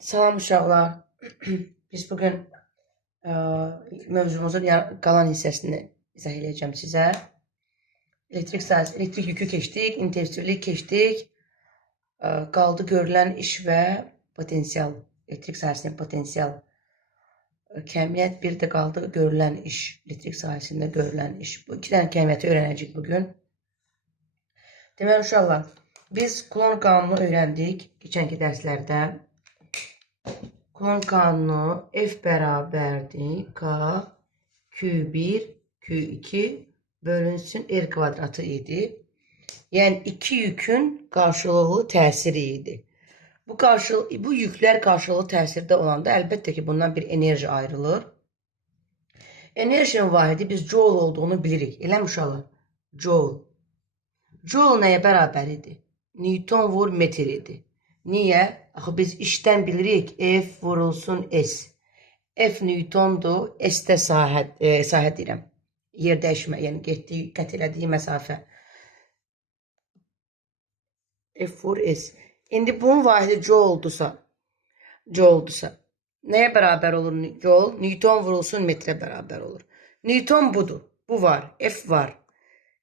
Salam uşaqlar. Biz bugün mövzumuzun qalan hissəsini izah edəcəm sizə. Elektrik yükü keçdik, intensivlik keçdik. Qaldı görülən iş və potensial, elektrik sahəsinin potensial kəmiyyət, bir də qaldı görülən iş, elektrik sahəsində görülən iş. Bu iki dənə kəmiyyəti öyrənəcəyik bugün. Deməli uşaqlar, biz Coulomb qanunu öyrəndik keçənki dərslərdə. Coulomb kanunu F bərabərdir K Q1 Q2 bölünsün R kvadratı idi. Yəni iki yükün qarşılıqlı təsiri idi. Bu yüklər qarşılıqlı təsirdə olanda əlbəttə ki, bundan bir enerji ayrılır. Enerjinin vahidi biz joule olduğunu bilirik. Eləmi uşaqlar? Joule. Joule nəyə bərabər idi? Newton vur metr idi. Niyə? Axı biz işdən bilirik F vurulsun S. F Newtondur, S də sahə deyirəm. Yer dəyişmə, yəni getdiyi, qət elədiyi məsafə. F vur S. İndi bunun vahidi joule'dusa, nəyə bərabər olur joule? Newton vurulsun metrə bərabər olur. Newton budur. Bu var. F var.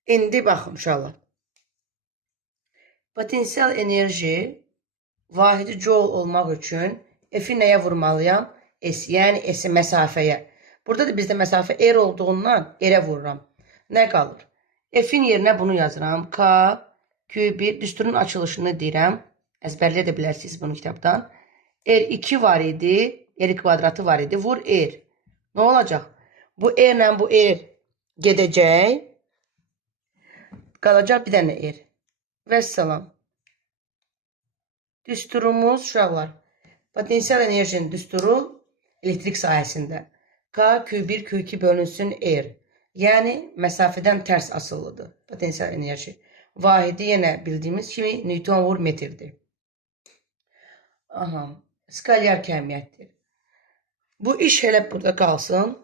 İndi baxın uşaqlar. Potensial enerji vahidi joule olmaq üçün F-i nəyə vurmalıyam? S, yəni S məsafəyə. Burada da bizdə məsafə R olduğundan R-ə vururam. Nə qalır? F-in yerinə bunu yazıram. K, Q1, düsturun açılışını deyirəm. Əzbərləyə də bilərsiniz bunu kitabdan. R2 var idi, R kvadratı var idi. Vur R. Nə olacaq? Bu R ilə bu R gedəcək. Qalacaq bir dənə R. Vəssalam. Düsturumuz uşaqlar. Potensial enerjinin düsturu elektrik sahəsində. K, Q1, Q2 bölünsün R. Yəni, məsafədən tərs asıllıdır potensial enerji. Vahidi yenə bildiyimiz kimi Newton vur metrdir. Skalyar kəmiyyətdir. Bu iş elə burada qalsın.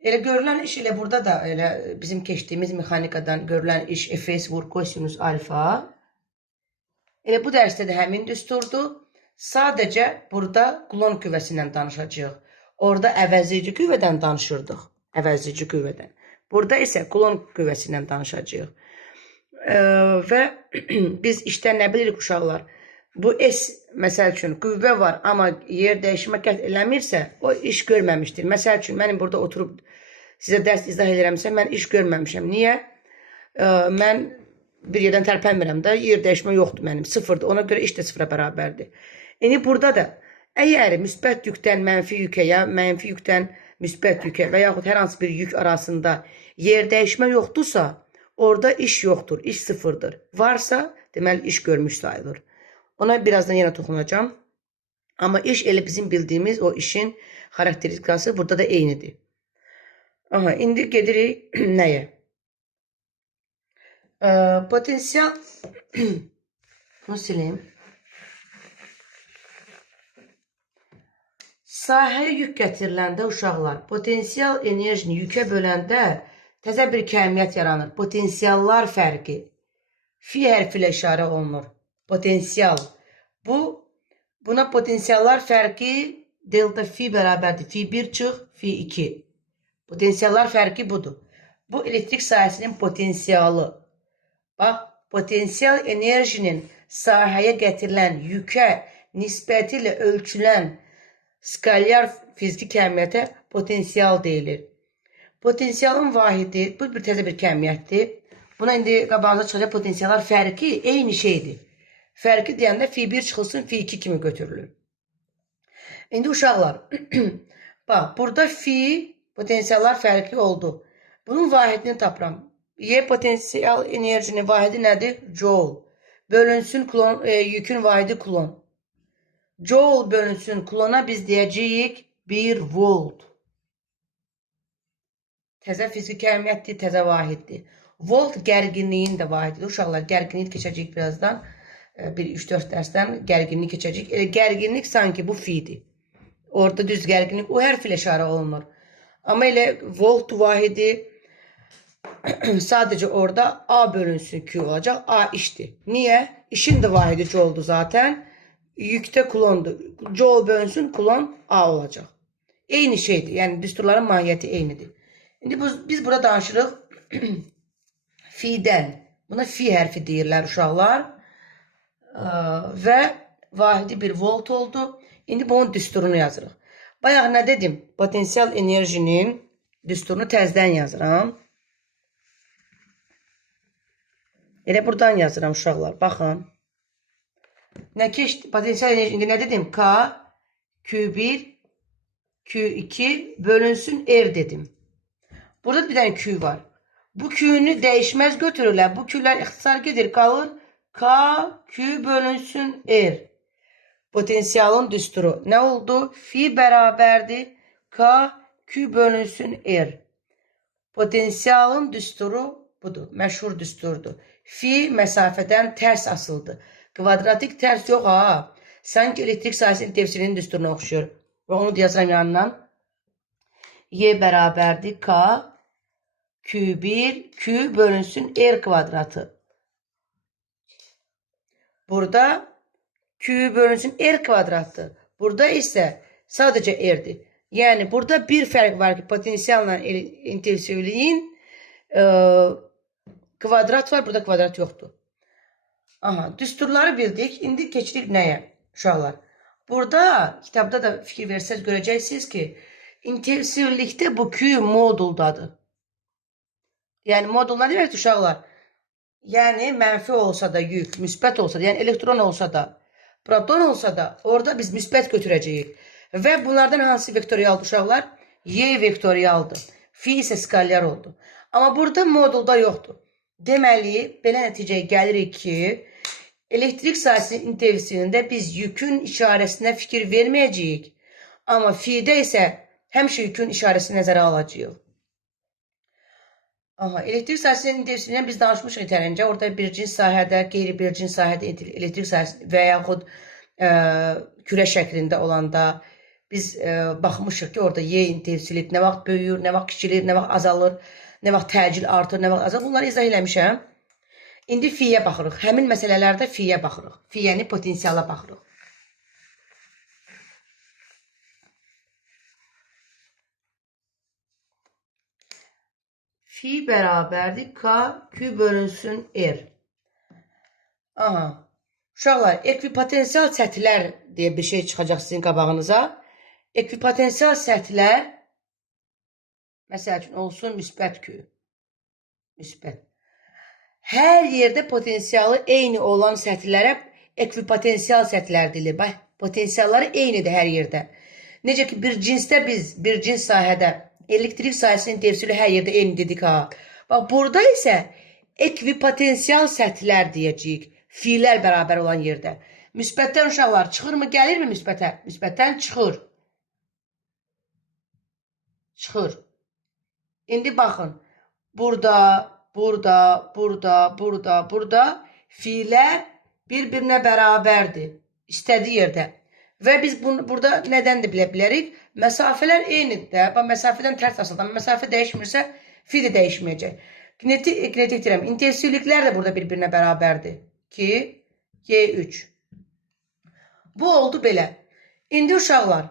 Elə görülən iş elə burada da elə bizim keçdiyimiz mexanikadan görülən iş Fs vur kosinus alfa. Elə bu dərsdə də həmin düsturdur. Sadəcə burada Coulomb qüvvəsindən danışacağıq. Orada əvəzləyici qüvvədən danışırdıq. Əvəzləyici qüvvədən. Burada isə Coulomb qüvvəsindən danışacağıq. Və biz işdən nə bilirik uşaqlar? Bu S, məsəl üçün, qüvvə var, amma yer dəyişmə qət eləmirsə, o iş görməmişdir. Məsəl üçün, mənim burada oturub sizə dərs izah edirəmsə, mən iş görməmişəm. Niyə? Mən bir yerdən tərpənmirəm də, yer dəyişmə yoxdur mənim, sıfırdır. Ona görə iş də sıfıra bərabərdir. İndi burada da, əgər müsbət yükdən mənfi yükę, ya mənfi yükdən müsbət yükę və yaxud hər hansı bir yük arasında yer dəyişmə yoxdursa, orada iş yoxdur, iş sıfırdır. Varsa, deməli, iş görmüş sayılır. Ona birazdan yenə toxunacağım. Amma iş elə bizim bildiyimiz o işin xarakteristikası burada da eynidir. İndi gedirik nəyə? Potensial, bunu sileyim. Sahəyə yük gətiriləndə uşaqlar, potensial enerjini yükə böləndə təzə bir kəmiyyət yaranır. Potensiallar fərqi. Fi hərfi ilə işarə olunur. Potensial. Buna potensiallar fərqi delta fi bərabərdir. Fi 1 çıx, fi 2. Potensiallar fərqi budur. Bu elektrik sahəsinin potensialı. Bax, potensial enerjinin sahəyə gətirilən yükę nisbəti ilə ölçülən skalyar fiziki kəmiyyətə potensial deyilir. Potensialın vahidi, bu bir təzə bir kəmiyyətdir. Buna indi qabağınıza çıxacaq potensiallar fərqi eyni şeydir. Fərqi deyəndə fi 1 çıxılsın, fi 2 kimi götürülür. İndi uşaqlar, bax, burada fi potensiallar fərqi oldu. Bunun vahidini tapıram. Y potensial enerjinin vahidi nədir? Joule. Bölünsün yükün vahidi Coulomb. Joule bölünsün Coulomb'a biz deyəcəyik 1 volt. Təzə fiziki kəmiyyətdir, təzə vahiddir. Volt gərginliyin də vahididir. Uşaqlar, gərginlik keçəcəyik birazdan. 1-3-4 dərsdən gərginlik keçəcəyik. Elə gərginlik sanki bu fidir. Orada düz gərginlik o hərf ilə işarə olunur. Amma elə volt vahidi sadəcə orada A bölünsün Q olacaq. A işdir. Niyə? İşin də vahidi oldu zaten. Yükdə kulondur. Joule bölünsün, kulon A olacaq. Eyni şeydir. Yəni düsturların mahiyyəti eynidir. İndi biz burada danışırıq fi'dən. Buna fi hərfi deyirlər uşaqlar. Və vahidi bir volt oldu. İndi bunun düsturunu yazırıq. Bayaq nə dedim? Potensial enerjinin düsturunu təzdən yazıram. Elə buradan yazıram uşaqlar. Baxın. Nə keçdi? Potensial enerji. İndi nə dedim? K, Q1, Q2 bölünsün R dedim. Burada bir dənə Q var. Bu Q'nü dəyişməz götürürlər. Bu Q'lər ixtisar gedir, qalır. K, Q bölünsün R. Potensialın düsturu nə oldu? Fi bərabərdir. K, Q bölünsün R. Potensialın düsturu budur. Məşhur düsturdur. Fi məsafədən tərs asıldı. Kvadratik tərs yox ha. Sanki elektrik sahəsinin tefsirinin düsturuna oxşuyor. Və onu yazıram yanından. Y bərabərdir K, Q1, Q bölünsün R kvadratı. Burada Q bölünsün R kvadratdır. Burada isə sadəcə R'dir. Yəni burada bir fərq var ki, potensialla intensivliyin kvadrat var, burada kvadrat yoxdur. Aha, düsturları bildik. İndi keçirik nəyə? Uşaqlar. Burada kitabda da fikir versəz görəcəksiniz ki, intensivlikdə bu Q moduldadır. Yəni modul nə deməkdir uşaqlar? Yəni mənfi olsa da yük, müsbət olsa da, yəni elektron olsa da, proton olsa da, orada biz müsbət götürəcəyik. Və bunlardan hansı vektorialdır uşaqlar? Y vektorialdır. Fi isə skalyar oldu. Amma burada modulda yoxdur. Deməli, belə nəticəyə gəlirik ki, elektrik sahəsinin intensivliyində biz yükün işarəsinə fikir verməyəcəyik. Amma fi'də isə həmişə yükün işarəsini nəzərə alacağıq. Aha, elektrik sahəsinin intensivliyindən biz danışmışıq yetərincə. Orada bir cins sahədə, qeyri-bir cins sahədə elektrik sahəsi və yaxud kürə şəklində olanda biz baxmışıq ki, orada Y intensivlik nə vaxt böyüyür, nə vaxt kiçilir, nə vaxt azalır, nə vaxt təcil artır, nə vaxt azalır. Bunları izah eləmişəm. İndi fi'yə baxırıq. Həmin məsələlərdə fi'yə baxırıq. Fi'yəni potensiala baxırıq. Fi bərabərdir K, Q bölünsün R. Aha. Uşaqlar, ekvipotensial səthlər deyə bir şey çıxacaq sizin qabağınıza. Ekvipotensial səthlər məsəl üçün olsun müsbət Q. Müsbət. Hər yerdə potensialı eyni olan səthlərə ekvipotensial səthlər deyilir. Bax, potensialları eynidir hər yerdə. Necə ki, bir cinsdə biz, bir cins sahədə elektrik sahəsinin tefsiri hər yerdə eyni dedik ha. Bax, burada isə ekvipotensial səthlər deyəcəyik. Fi'lər bərabər olan yerdə. Müsbətdən uşaqlar çıxırmı, gəlirmi müsbətə? Müsbətdən çıxır. Çıxır. İndi baxın. Burada fi'lər bir-birinə bərabərdir. İstədiyi yerdə. Və biz burada nədən də bilə bilərik? Məsafələr eynidir də. Məsafədən tərs asıldan. Məsafə dəyişmirsə, fi də dəyişməyəcək. Kinetik deyirəm. İntensivliklər də burada bir-birinə bərabərdir. 2, Y3. Bu oldu belə. İndi uşaqlar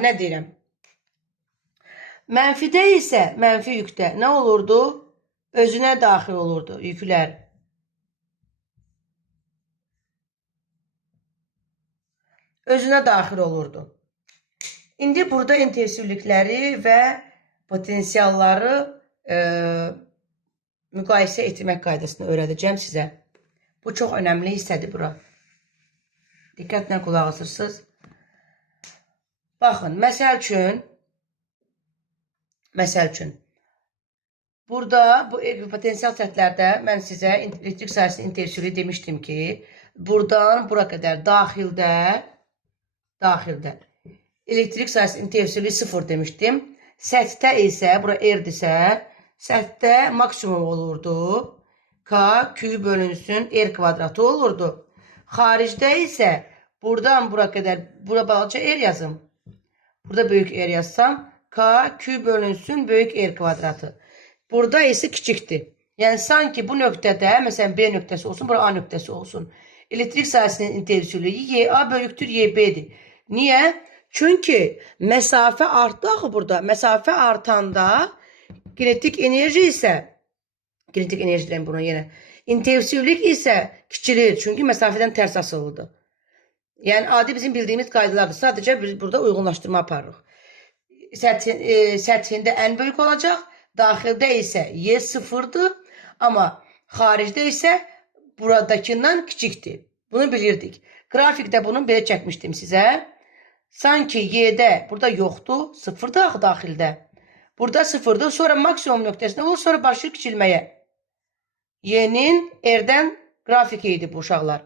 nə deyirəm? Mənfidə isə, mənfi yükdə nə olurdu? Özünə daxil olurdu yüklər. Özünə daxil olurdu. İndi burada intensivlikləri və potensialları müqayisə etmək qaydasını öyrədəcəm sizə. Bu çox önəmli hissədir bura. Diqqətlə qulaq asırsınız. Baxın, məsəl üçün, burada bu ekvipotensial səthlərdə mən sizə elektrik sahəsinin intensivliyi demişdim ki, buradan bura qədər daxildə elektrik sahəsinin intensivliyi 0 demişdim. Səthdə isə, bura R-dirsə, səthdə maksimum olurdu. K, Q bölünsün R kvadratı olurdu. Xaricdə isə buradan bura qədər, bura balaca R yazım. Burada böyük R yazsam, K, Q bölünsün böyük R kvadratı. Burada isə kiçikdir. Yəni sanki bu nöqtədə, məsələn B nöqtəsi olsun, bura A nöqtəsi olsun. Elektrik sahəsinin intensivliyi YA bölüktür YB'dir. Niyə? Çünki məsafə artdı axı burada. Məsafə artanda kinetik enerji isə, kinetik enerji deyirəm buna yenə, intensivlik isə kiçilir. Çünki məsafədən tərs asılıdır. Yəni adi bizim bildiyimiz qaydalardır. Sadəcə biz burada uyğunlaşdırma aparırıq. Səthində ən böyük olacaq. Daxildə isə Y sıfırdır. Amma xaricdə isə buradakından kiçikdir. Bunu bilirdik. Grafikdə bunu belə çəkmişdim sizə. Sanki Y'də burada yoxdur. Sıfırdır axı daxildə. Burada sıfırdır. Sonra maksimum nöqtəsində olur. Sonra başlayır kiçilməyə. Y'nin R'dən grafiki idi bu uşaqlar.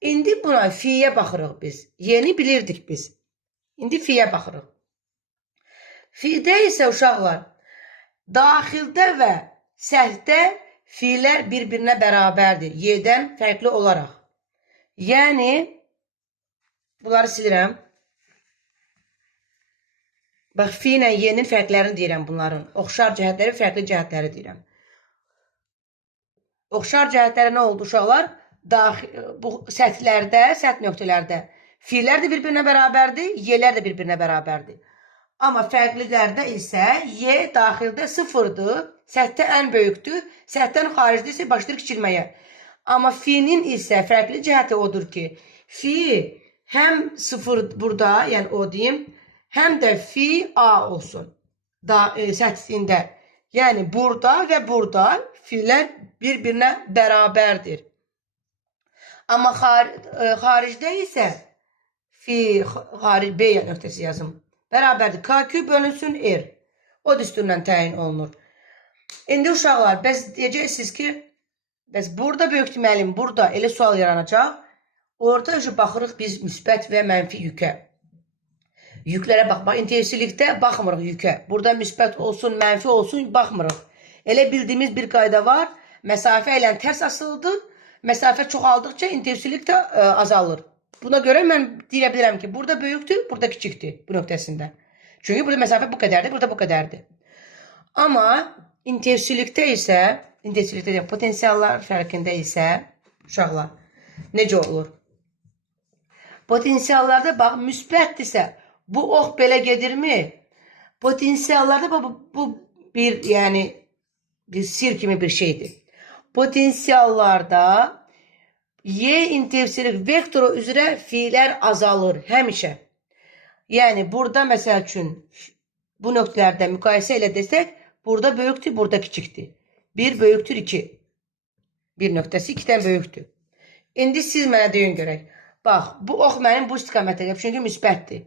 İndi buna fi'yə baxırıq biz. Y'ni bilirdik biz. İndi fi'yə baxırıq. Fi'də isə uşaqlar daxildə və səthdə fi'lər bir-birinə bərabərdir. Y'dən fərqli olaraq. Yəni bunları silirəm. Bax, fi ilə y'nin fərqlərini deyirəm bunların. Oxşar cəhətləri, fərqli cəhətləri deyirəm. Oxşar cəhətləri nə oldu uşaqlar? Bu səthlərdə, səth nöqtələrdə fi'lər də bir-birinə bərabərdir, y'lər də bir-birinə bərabərdir. Amma fərqlilərdə isə y daxildə sıfırdır, səthdə ən böyükdür, səthdən xaricdə isə başlayır kiçilməyə. Amma fi'nin isə fərqli cəhəti odur ki, fi həm sıfır burada, yəni o deyim, həm də fi A olsun səthində. Yəni burada və burada fi'lər bir-birinə bərabərdir. Amma xaricdə isə fi B nöqtəsi yazım. Bərabərdir. KQ bölünsün R. O düsturla təyin olunur. İndi uşaqlar, bəs deyəcəksiniz ki, bəs burada böyükdür müəllim, burada elə sual yaranacaq. Orada baxırıq biz müsbət və mənfi yükə. Yüklərə bax, intensivlikdə baxmırıq yükə. Burada müsbət olsun, mənfi olsun, baxmırıq. Elə bildiyimiz bir qayda var. Məsafə ilə tərs asılıdır. Məsafə çoxaldıqca intensivlik də azalır. Buna görə mən deyə bilərəm ki, burada böyükdür, burada kiçikdir bu nöqtəsində. Çünki burada məsafə bu qədərdir, burada bu qədərdir. Amma intensivlikdə isə, potensiallar fərqində isə, uşaqlar, necə olur? Potensiallarda bax, müsbətdirsə, bu ox belə gedirmi? Potensiallarda bu bir, yəni, bir sir kimi bir şeydir. Potensiallarda Y intensivlik vektoru üzrə fi'lər azalır həmişə. Yəni, burada məsəl üçün bu nöqtələrdə müqayisə ilə desək, burada böyükdür, burada kiçikdir. 1 böyükdür 2. Bir nöqtəsi 2-dən böyükdür. İndi siz mənə deyin görək. Bax, bu ox mənim bu istiqamətdə, çünki müsbətdir.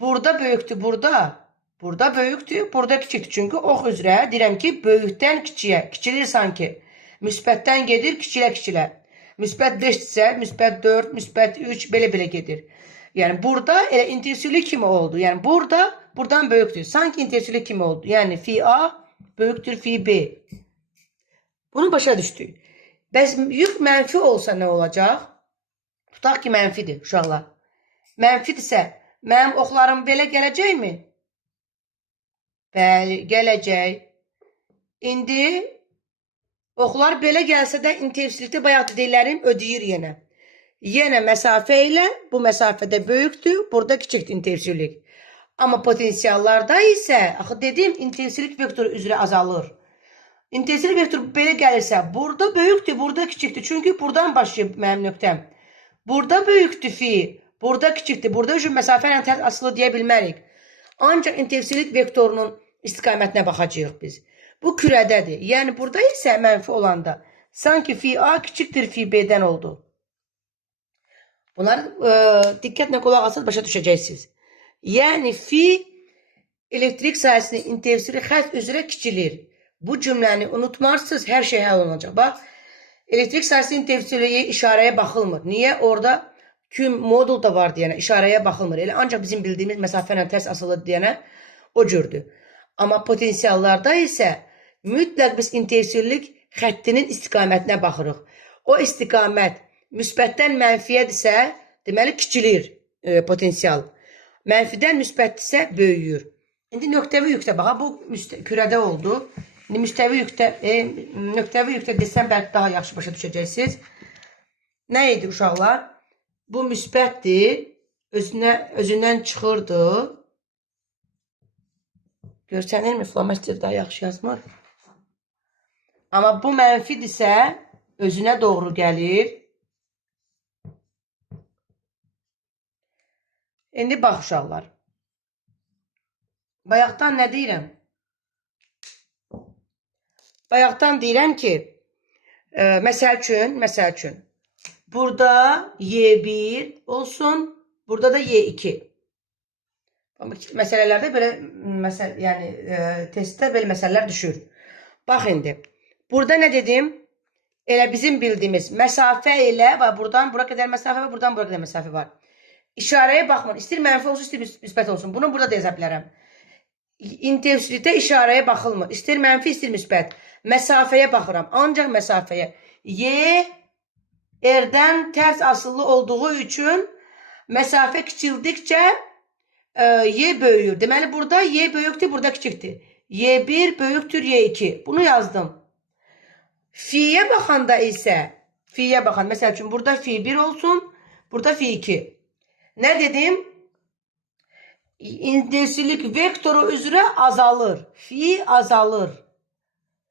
Burada böyükdür, burada böyükdür, burada kiçikdir. Çünki ox üzrə deyirəm ki, böyükdən kiçiyə, kiçilir sanki. Müsbətdən gedir, kiçilə. Müsbət 5-dirsə, müsbət 4, müsbət 3, belə gedir. Yəni, burada elə intensivlik kimi oldu. Yəni, buradan böyükdür. Sanki intensivlik kimi oldu. Yəni, fi A böyükdür fi B. Bunu başa düşdük. Bəs yük mənfi olsa nə olacaq? Tutaq ki, mənfidir, uşaqlar. Mənfidirsə, mənim oxlarım belə gələcəkmi? Bəli, gələcək. İndi oxlar belə gəlsə də intensivlikdə bayaq dediklərim ödəyir yenə. Yenə məsafə ilə bu məsafədə böyükdür, burada kiçikdir intensivlik. Amma potensiallarda isə, axı dedim, intensivlik vektoru üzrə azalır. İntensivlik vektoru belə gəlirsə, burada böyükdür, burada kiçikdir. Çünki buradan başlayıb mənim nöqtəm. Burada böyükdür fi, burada kiçikdir. Burada məsafə ilə tərs asılı deyə bilmərik. Ancaq intensivlik vektorunun istiqamətinə baxacağıq biz. Bu kürədədir. Yəni, burada isə mənfi olanda sanki fi A kiçikdir fi B'dən oldu. Bunları diqqətlə qulaq asın, başa düşəcəksiniz. Yəni, fi elektrik sahəsinin intensivlik xətt üzrə kiçilir. Bu cümləni unutmarsınız, hər şey həll olunacaq. Bax, elektrik sahəsinin intensivliyi işarəyə baxılmır. Niyə? Orada tüm modul da var deyənə, işarəyə baxılmır. Elə ancaq bizim bildiyimiz məsafə ilə tərs asılı deyənə o cürdür. Amma potensiallarda isə mütləq biz intensivlik xəttinin istiqamətinə baxırıq. O istiqamət müsbətdən mənfiyyədirsə, deməli kiçilir potensial. Mənfidən müsbətdirsə, böyüyür. İndi nöqtəvi yükdə baxa, bu kürədə oldu. İndi nöqtəvi yükdə desəm bəlkə daha yaxşı başa düşəcəksiniz. Nə idi uşaqlar? Bu müsbətdir. Özündən çıxırdı. Görsənirmi? Flomaster daha yaxşı yazmır. Amma bu mənfidirsə özünə doğru gəlir. İndi bax uşaqlar. Bayaqdan nə deyirəm? Bayaqdan deyirəm ki, məsəl üçün, burada Y1 olsun, burada da Y2. Məsələlərdə belə, yəni testdə belə məsələlər düşür. Bax indi, burada nə dedim? Elə bizim bildiyimiz məsafə ilə, buradan bura qədər məsafə var, buradan bura qədər məsafə var. İşarəyə baxmır. İstir mənfi olsun, istir müsbət olsun. Bunu burada da yaza bilərəm. İntensivlikdə işarəyə baxılmır. İstir mənfi, istir müsbət. Məsafəyə baxıram. Ancaq məsafəyə. Y R-dən tərs asılı olduğu üçün məsafə kiçildikcə Y böyüyür. Deməli, burada Y böyükdür, burada kiçikdir. Y1 böyükdür Y2. Bunu yazdım. Fi'yə baxanda isə, məsəl üçün, burada Fi1 olsun, burada Fi2. Nə dedim? İntensivlik vektoru üzrə azalır. Fi azalır.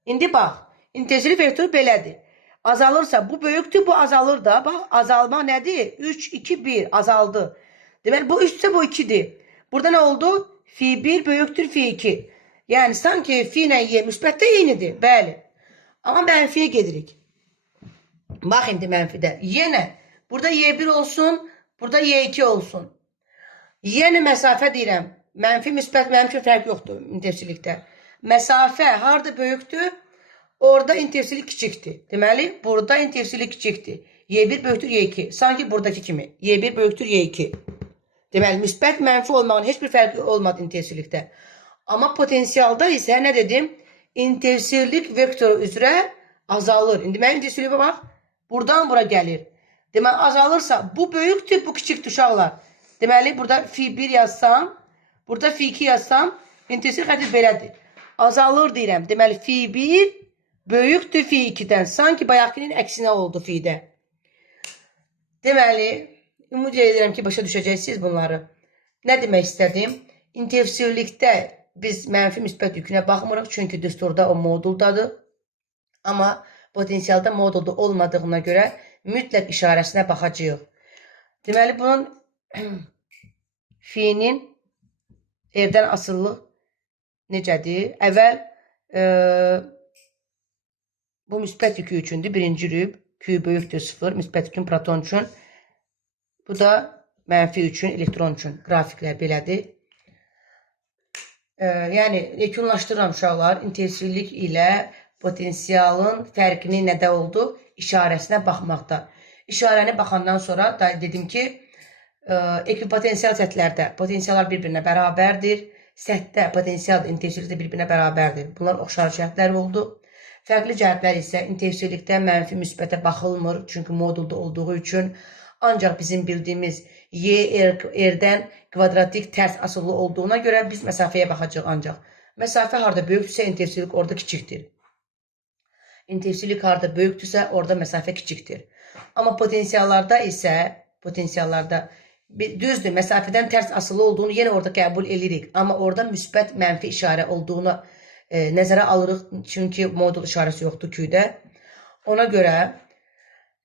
İndi bax, intensivlik vektoru belədir. Azalırsa bu böyükdür, bu azalır da. Bax, azalma nədir? 3, 2, 1 azaldı. Deməli, bu 3-sə bu 2-dir. Burada nə oldu? Fi1 böyükdür Fi2. Yəni, sanki Fi ilə Y müsbətdə eynidir. Bəli. Amma mənfiyə gedirik. Bax, indi mənfidə. Yenə, burada Y1 olsun, burada Y2 olsun. Yenə məsafə deyirəm. Mənfi, müsbət, mənim üçün fərq yoxdur intensivlikdə. Məsafə harada böyükdür? Orada intensivlik kiçikdir. Deməli, burada intensivlik kiçikdir. Y1 böyükdür Y2. Sanki buradakı kimi. Y1 böyükdür Y2. Deməli, müsbət, mənfi olmağın heç bir fərqi olmadı intensivlikdə. Amma potensialda isə nə dedim? İntensivlik vektoru üzrə azalır. İndi mənim intensivliyə bax, buradan bura gəlir. Deməli, azalırsa bu böyükdür, bu kiçikdir uşaqlar. Deməli, burada Fi1 yazsam, burada Fi2 yazsam, intensivlik xətti belədir. Azalır deyirəm. Deməli, Fi1 böyükdür Fi2-dən. Sanki bayaqının əksinə oldu Fi-də. Deməli, ümid edirəm ki, başa düşəcəksiniz bunları. Nə demək istədim? İntensivlikdə biz mənfi müsbət yükünə baxmırıq, çünki düsturda o moduldadır. Amma potensialda modulda olmadığına görə mütləq işarəsinə baxacağıq. Deməli, bunun Fi-nin R-dən asıllıq necədir? Əvvəl bu müsbət yükü üçündür. Birinci rüb, Q böyükdür 0, müsbət yükün proton üçün. Bu da mənfi üçün, elektron üçün. Qrafiklər belədir. Yəni, yekunlaşdırıram uşaqlar. İntensivlik ilə potensialın fərqini nədə oldu? İşarəsinə baxmaqda. İşarəni baxandan sonra da dedim ki, ekvipotensial səthlərdə potensiallar bir-birinə bərabərdir. Səthdə potensial intensivlikdə bir-birinə bərabərdir. Bunlar oxşar cəhətlər oldu. Fərqli cəhətlər isə intensivlikdə mənfi müsbətə baxılmır. Çünki modulda olduğu üçün. Ancaq bizim bildiyimiz Y R-dən kvadratik tərs asılı olduğuna görə biz məsafəyə baxacaq ancaq. Məsafə harada böyükdürsə intensivlik orada kiçikdir. İntensivlik harada böyükdürsə orada məsafə kiçikdir. Amma potensiallarda isə, düzdür, məsafədən tərs asılı olduğunu yenə orada qəbul edirik. Amma orada müsbət mənfi işarə olduğunu nəzərə alırıq. Çünki modul işarəsi yoxdur Q-də. Ona görə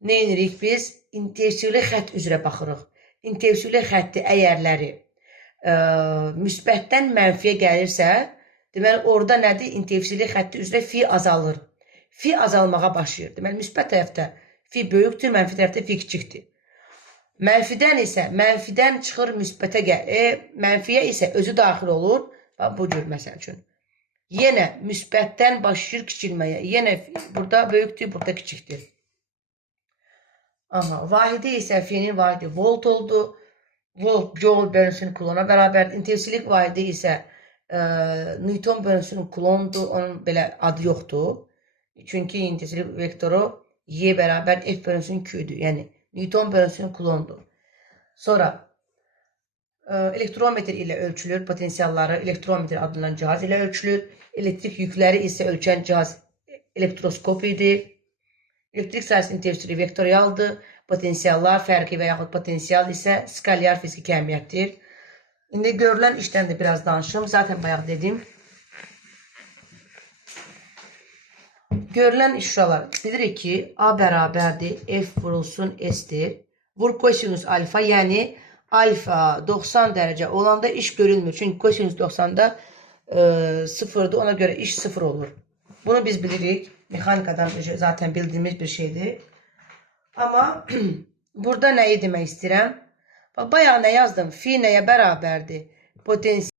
nə edirik biz? İntensivlik xətt üzrə baxırıq. İntensivlik xətti əyərləri müsbətdən mənfiyə gəlirsə, deməli, orada nədir? İntensivlik xətti üzrə Fi azalır. Fi azalmağa başlayır. Deməli, müsbət tərəfdə Fi böyükdür, mənfi tərəfdə Fi kiçikdir. Mənfidən isə, mənfidən çıxır müsbətə gəlir. Mənfiyə isə özü daxil olur. Bu cür, məsəl üçün. Yenə müsbətdən başlayır kiçilməyə. Yenə burada böyükdür, burada kiçikdir. Vahidi isə Fi'nin vahidi volt oldu. Volt, joule bölünsün kulona bərabər. İntensivlik vahidi isə Newton bölünsün kulondur. Onun belə adı yoxdur. Çünki intensivlik vektoru Y bərabər F bölünsün Q'dur. Yəni, Newton bölünsün kulondur. Sonra, elektrometr ilə ölçülür. Potensialları elektrometr adlanan cihaz ilə ölçülür. Elektrik yükləri isə ölçən cihaz elektroskop idi. Elektrik sahəsinin tefsiri vektorialdır. Potensiallar fərqi və yaxud potensial isə skalyar fiziki əhəmiyyətdir. İndi görülən işdən də biraz danışım. Zaten bayaq dedim. Görülən iş uşaqlar bilirik ki, A bərabərdir, F vurulsun S-dir. Vur kosinus alfa, yəni alfa 90 dərəcə olanda iş görülmür. Çünki kosinus 90-da sıfırdır, ona görə iş sıfır olur. Bunu biz bilirik. Mexanikadan zaten bildiğimiz bir şeydir. Ama burada nəyi demək istəyirəm? Bax, bayaq nə yazdım? Fi nəyə bərabərdir? Potensial